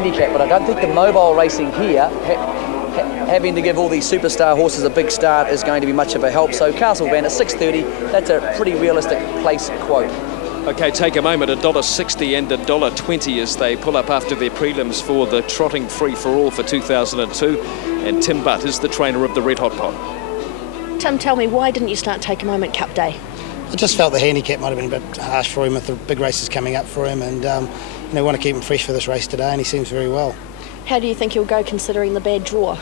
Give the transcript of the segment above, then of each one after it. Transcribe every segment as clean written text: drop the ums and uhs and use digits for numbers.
handicap, but I don't think the mobile racing here, having to give all these superstar horses a big start, is going to be much of a help. So Castle Van at 6.30, that's a pretty realistic place quote. Okay, Take a Moment, $1.60 and $1.20 as they pull up after their prelims for the Trotting Free-for-All for 2002. And Tim Butt is the trainer of the Red Hot Pot. Tim, tell me, why didn't you start Take a Moment Cup Day? I just felt the handicap might have been a bit harsh for him with the big races coming up for him, and want to keep him fresh for this race today, and he seems very well. How do you think he'll go considering the bad draw?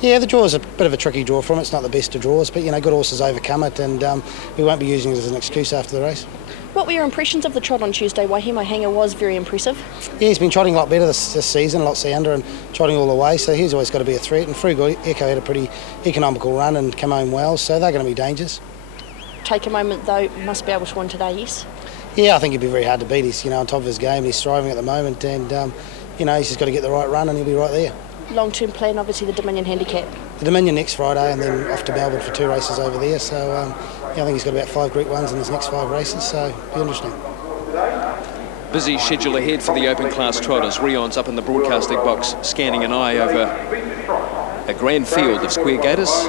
Yeah, the draw is a bit of a tricky draw for him. It's not the best of draws, but good horses overcome it, and we won't be using it as an excuse after the race. What were your impressions of the trot on Tuesday? Waihemo Hanger was very impressive. Yeah, he's been trotting a lot better this season, a lot sounder and trotting all the way, so he's always got to be a threat. And Frugal Echo had a pretty economical run and come home well, so they're going to be dangers. Take a Moment, though, must be able to win today, yes? Yeah, I think he'd be very hard to beat. He's on top of his game, he's thriving at the moment, and he's just got to get the right run and he'll be right there. Long-term plan, obviously, the Dominion handicap. The Dominion next Friday and then off to Melbourne for 2 races over there, so I think he's got about 5 Group 1s in his next 5 races, so it'll be interesting. Busy schedule ahead for the open class trotters. Rion's up in the broadcasting box, scanning an eye over a grand field of square gators.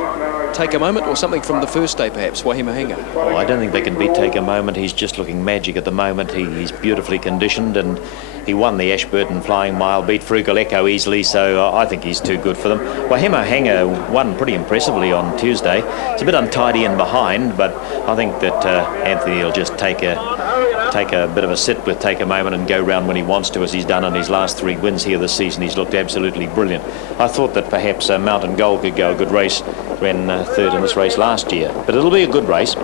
Take a Moment or something from the first day, perhaps, Waihemo Hanger? Well, I don't think they can beat Take a Moment. He's just looking magic at the moment. He's beautifully conditioned, and he won the Ashburton Flying Mile, beat Frugal Echo easily, so I think he's too good for them. Waihemo Hanger won pretty impressively on Tuesday. It's a bit untidy in behind, but I think that Anthony will just take a bit of a sit with Take a Moment and go round when he wants to, as he's done in his last 3 wins here this season. He's looked absolutely brilliant. I thought that perhaps Mountain Gold could go a good race, ran third in this race last year, but it'll be a good race.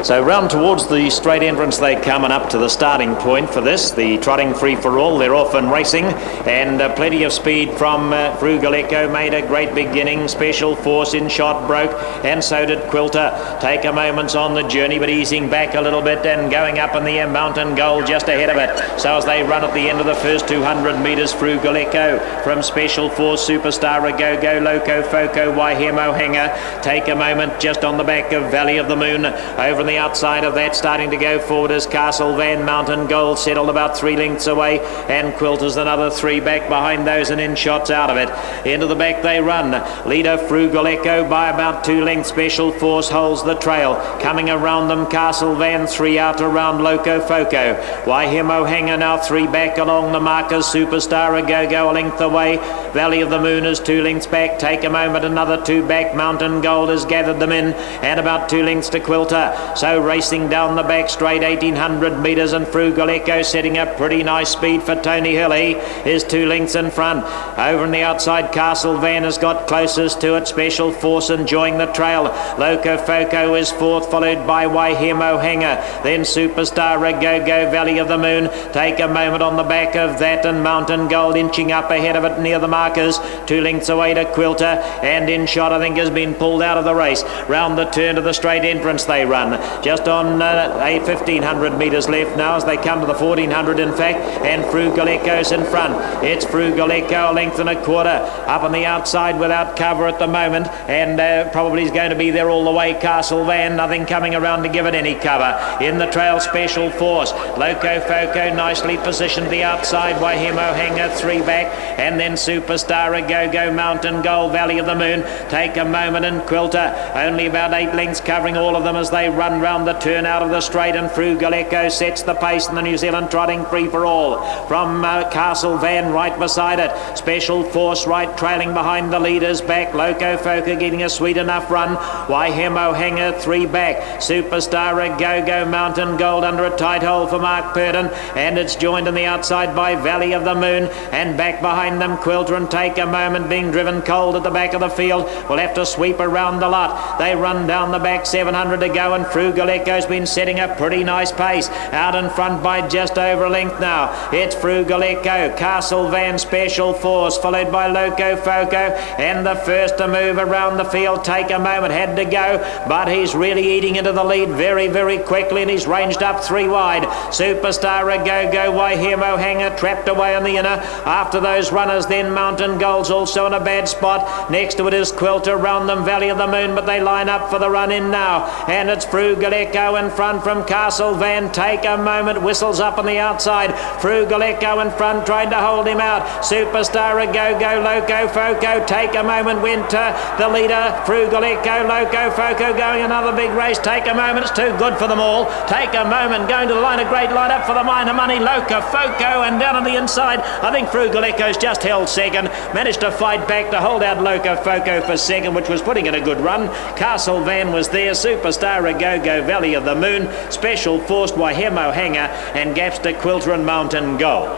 So round towards the straight entrance they come, and up to the starting point for this, the Trotting Free-for-All. They're off and racing, and plenty of speed from Frugal Echo. Made a great beginning. Special Force in shot broke, and so did Quilter. Take a Moment's on the journey, but easing back a little bit and going up in the air. Mountain Gold just ahead of it. So as they run at the end of the first 200 metres, Frugal Echo from Special Force, Superstar, A Go-Go, Locofoco, Waihemo Hanger. Take a Moment just on the back of Valley of the Moon. Over the outside of that, starting to go forward, is Castle Van. Mountain Gold settled about 3 lengths away, and Quilter's another 3 back behind those, and in shots out of it. Into the back they run. Leader Frugal Echo by about 2 lengths. Special Force holds the trail. Coming around them, Castle Van, 3 out around Locofoco. Waihemo Hanger now 3 back along the markers. Superstar, A Go-Go a length away. Valley of the Moon is 2 lengths back. Take a Moment, another 2 back. Mountain Gold has gathered them in, and about 2 lengths to Quilter. So racing down the back straight 1800 metres, and Frugal Echo setting up pretty nice speed for Tony Hill. He is 2 lengths in front. Over on the outside, Castle Van has got closest to it. Special Force enjoying the trail. Locofoco is 4th, followed by Waihemo Hanger. Then Superstar, A Go-Go, Valley of the Moon. Take a Moment on the back of that, and Mountain Gold inching up ahead of it near the markers. 2 lengths away to Quilter, and in shot I think has been pulled out of the race. Round the turn to the straight entrance they run. Just on 1500 metres left now as they come to the 1400 in fact, and Frugal Echo's in front. It's Frugal Echo, a length and a quarter up on the outside without cover at the moment, and probably is going to be there all the way. Castle Van, nothing coming around to give it any cover. In the trail, Special Force. Locofoco nicely positioned the outside. Waihemo Hanger 3 back, and then Superstar, A Go-Go, Mountain Gold, Valley of the Moon. Take a Moment and Quilter only about 8 lengths covering all of them as they run round the turn out of the straight, and Frugal Echo sets the pace in the New Zealand Trotting Free-for-All. From Castle Van right beside it. Special Force right trailing behind the leaders back. Locofoco getting a sweet enough run. Waihemo Hanger 3 back. Superstar, A Go-Go, Mountain Gold under a tight hold for Mark Purden, and it's joined on the outside by Valley of the Moon, and back behind them Quilter and Take a Moment being driven cold at the back of the field. Will have to sweep around the lot. They run down the back, 700 to go, and Frugal Echo's been setting a pretty nice pace. Out in front by just over a length now. It's Frugal Echo, Castle Van, Special Force, followed by Locofoco, and the first to move around the field. Take a Moment had to go, but he's really eating into the lead very, very quickly, and he's ranged up 3 wide. Superstar, A Go-Go, Waihemo Hanger trapped away on the inner. After those runners, then Mountain Gold's also in a bad spot. Next to it is Quilter, round them Valley of the Moon, but they line up for the run in now, and it's Frugal Frugal Echo in front from Castle Van. Take a moment, whistles up on the outside. Frugal Echo in front, trying to hold him out. Superstar a go-go, Locofoco. Take a moment, Winter, the leader. Frugal Echo, Locofoco going another big race. Take a moment, it's too good for them all. Take a moment, going to the line, a great line up for the minor money. Locofoco, and down on the inside, I think Frugal Echo's just held second. Managed to fight back to hold out Locofoco for second, which was putting in a good run. Castle Van was there. Superstar a go-go, Valley of the Moon. Special Forced Waihemo Hanger, and Gapster Quilter and Mountain Gold.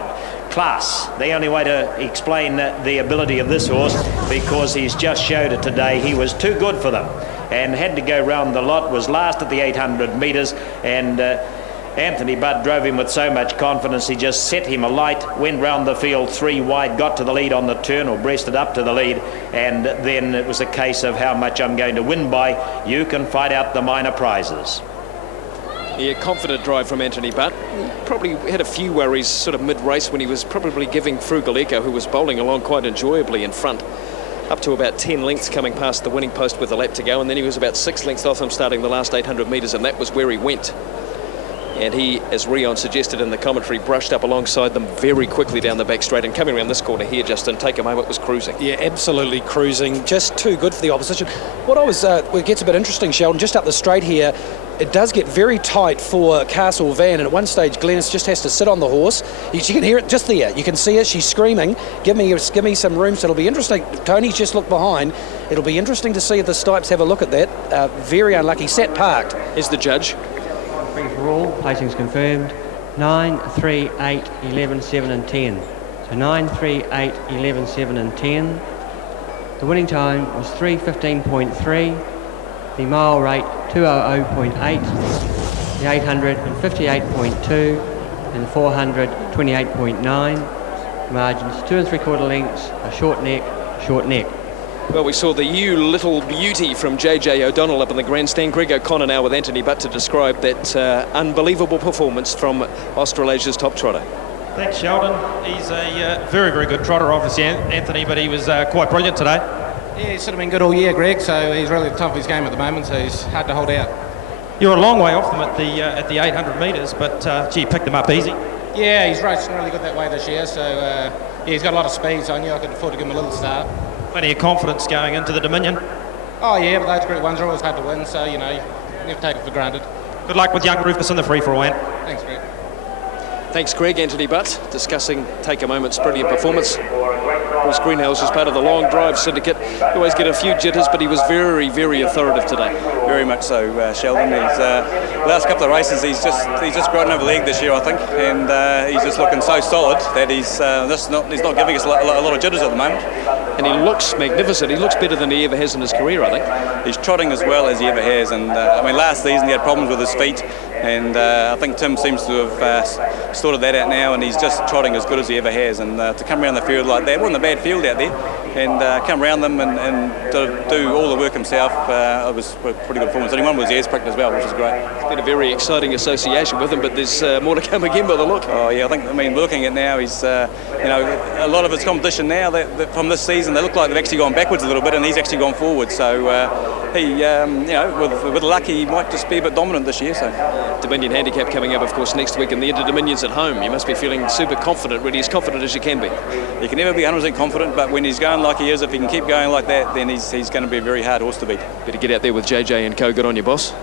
Class, the only way to explain the ability of this horse, because he's just showed it today. He was too good for them and had to go round the lot, was last at the 800 metres, and Anthony Budd drove him with so much confidence, he just set him alight, went round the field 3 wide, got to the lead on the turn, or breasted up to the lead, and then it was a case of how much I'm going to win by. You can fight out the minor prizes. Yeah, confident drive from Anthony Butt. Probably had a few worries sort of mid-race when he was probably giving Frugal Echo, who was bowling along quite enjoyably in front, up to about 10 lengths coming past the winning post with a lap to go, and then he was about 6 lengths off him starting the last 800 metres, and that was where he went. And he, as Rion suggested in the commentary, brushed up alongside them very quickly down the back straight, and coming around this corner here, Justin, Take a Moment was cruising. Yeah, absolutely cruising, just too good for the opposition. What I was, it gets a bit interesting, Sheldon, just up the straight here, it does get very tight for Castle Van, and at one stage Glennis just has to sit on the horse. You can hear it just there, you can see it, she's screaming, give me some room. So it'll be interesting. Tony's just looked behind. It'll be interesting to see if the Stipes have a look at that. Very unlucky, sat parked. Is the judge. Free for all, placings confirmed. 9, 3, 8, 11, 7 and 10. So 9, 3, 8, 11, 7 and 10. The winning time was 3:15.3. The mile rate 2:00.8. The 800 58.2. And the 400 28.9. The margins 2 3/4 lengths, a short neck, short neck. Well, we saw the You Little Beauty from JJ O'Donnell up in the grandstand. Greg O'Connor now with Anthony Butt to describe that unbelievable performance from Australasia's top trotter. Thanks, Sheldon. He's a very, very good trotter, obviously, Anthony, but he was quite brilliant today. Yeah, he's sort of been good all year, Greg, so he's really at the top of his game at the moment, so he's hard to hold out. You're a long way off them at the 800 metres, but gee, picked them up easy. Yeah, he's racing really good that way this year, so yeah, he's got a lot of speed, so I knew I could afford to give him a little start. Plenty of confidence going into the Dominion. Oh yeah, but those Group 1s are always hard to win, so you know, you never take it for granted. Good luck with young Rufus in the free-for-all, Ant. Thanks, Greg. Thanks, Greg. Anthony Butt discussing Take a Moment's brilliant performance. Bruce Greenhouse was part of the Long Drive Syndicate. You always get a few jitters, but he was very, very authoritative today. Very much so, Sheldon. He's the last couple of races, he's just grown over the leg this year, I think, and he's just looking so solid that he's not giving us a lot of jitters at the moment. And he looks magnificent. He looks better than he ever has in his career, I think. He's trotting as well as he ever has, and I mean, last season he had problems with his feet, and I think Tim seems to have sorted that out now, and he's just trotting as good as he ever has. And to come around the field like that, wasn't a bad field out there, and come around them and to do all the work himself, it was a pretty good performance. And he won with his ears pricked as well, which is great. It's been a very exciting association with him, but there's more to come again by the look. Oh yeah, I mean, looking at now, he's you know, a lot of his competition now that from this season, they look like they've actually gone backwards a little bit, and he's actually gone forward. So he, you know, with luck, he might just be a bit dominant this year. So Dominion Handicap coming up, of course, next week, and the Inter-Dominions at home. You must be feeling super confident, really as confident as you can be. You can never be 100% confident, but when he's going like he is, if he can keep going like that, then he's going to be a very hard horse to beat. Better get out there with JJ and Co. Good on you, boss.